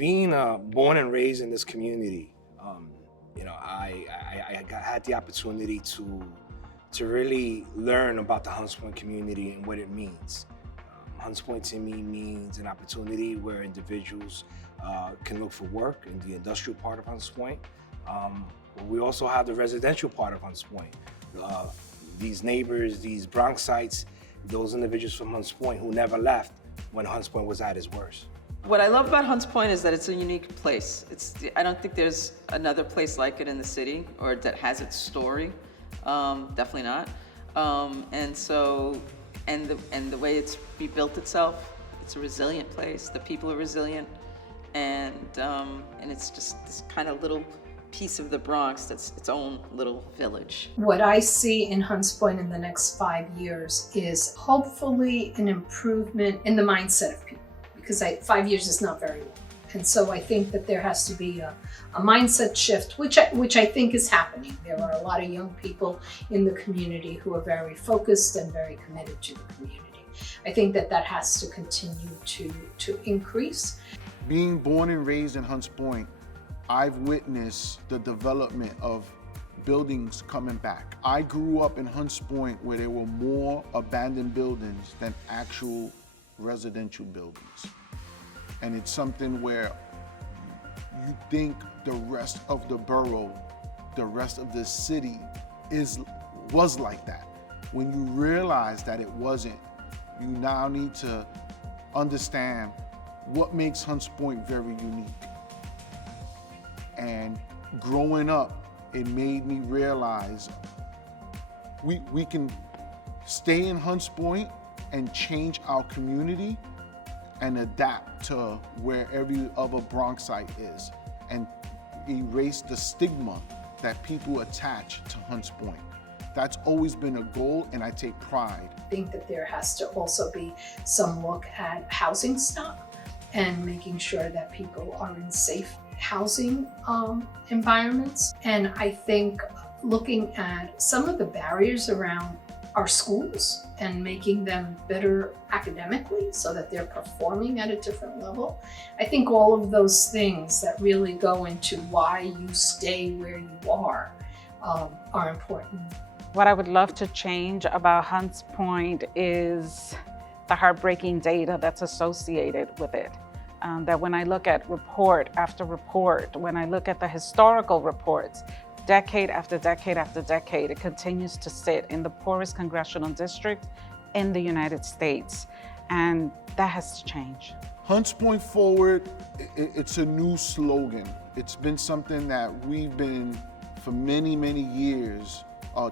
Being born and raised in this community, I had the opportunity to really learn about the Hunts Point community and what it means. Hunts Point to me means an opportunity where individuals can look for work in the industrial part of Hunts Point. We also have the residential part of Hunts Point. These neighbors, these Bronxites, those individuals from Hunts Point who never left when Hunts Point was at its worst. What I love about Hunts Point is that it's a unique place. I don't think there's another place like it in the city or that has its story. Definitely not. And the way it's rebuilt itself, it's a resilient place. The people are resilient, and it's just this kind of little piece of the Bronx that's its own little village. What I see in Hunts Point in the next 5 years is hopefully an improvement in the mindset of people, because 5 years is not very long. And so I think that there has to be a mindset shift, which I think is happening. There are a lot of young people in the community who are very focused and very committed to the community. I think that has to continue to increase. Being born and raised in Hunts Point, I've witnessed the development of buildings coming back. I grew up in Hunts Point where there were more abandoned buildings than actual residential buildings. And it's something where you think the rest of the borough, the rest of the city was like that. When you realize that it wasn't, you now need to understand what makes Hunts Point very unique. And growing up, it made me realize we can stay in Hunts Point and change our community and adapt to where every other Bronxite is and erase the stigma that people attach to Hunts Point. That's always been a goal, and I take pride. I think that there has to also be some look at housing stock and making sure that people are in safe housing environments. And I think looking at some of the barriers around our schools and making them better academically so that they're performing at a different level. I think all of those things that really go into why you stay where you are important. What I would love to change about Hunts Point is the heartbreaking data that's associated with it. That when I look at report after report, when I look at the historical reports, decade after decade after decade, it continues to sit in the poorest congressional district in the United States. And that has to change. Hunts Point Forward, it's a new slogan. It's been something that we've been, for many, many years,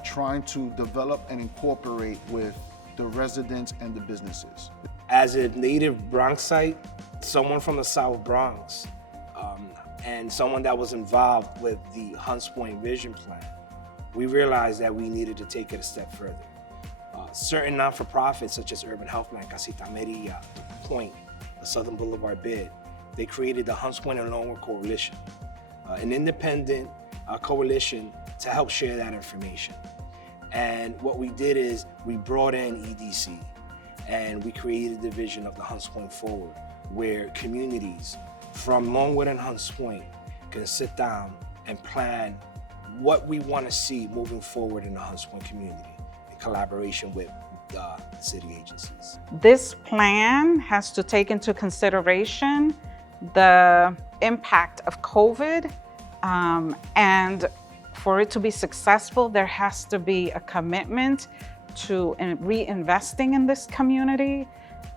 trying to develop and incorporate with the residents and the businesses. As a native Bronxite, someone from the South Bronx, and someone that was involved with the Hunts Point Vision Plan, we realized that we needed to take it a step further. Certain non-for-profits such as Urban Health Plan, Casita Media, The Point, the Southern Boulevard Bid, they created the Hunts Point and Longwood Coalition, an independent coalition to help share that information. And what we did is we brought in EDC and we created a division of the Hunts Point Forward, where communities from Longwood and Hunts Point can sit down and plan what we want to see moving forward in the Hunts Point community in collaboration with the city agencies. This plan has to take into consideration the impact of COVID, and for it to be successful, there has to be a commitment to reinvesting in this community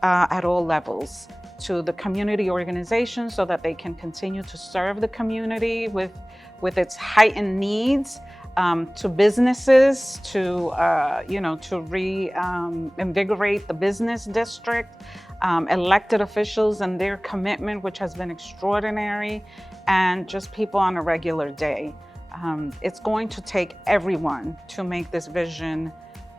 at all levels, to the community organizations so that they can continue to serve the community with its heightened needs, to businesses to reinvigorate the business district, elected officials and their commitment, which has been extraordinary, and just people on a regular day. It's going to take everyone to make this vision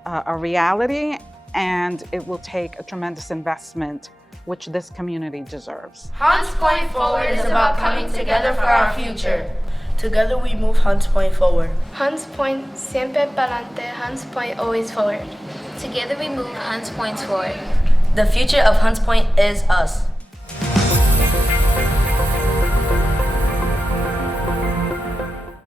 a reality, and it will take a tremendous investment, which this community deserves. Hunts Point Forward is about coming together for our future. Together we move Hunts Point forward. Hunts Point siempre pa'lante, Hunts Point always forward. Together we move Hunts Point forward. The future of Hunts Point is us.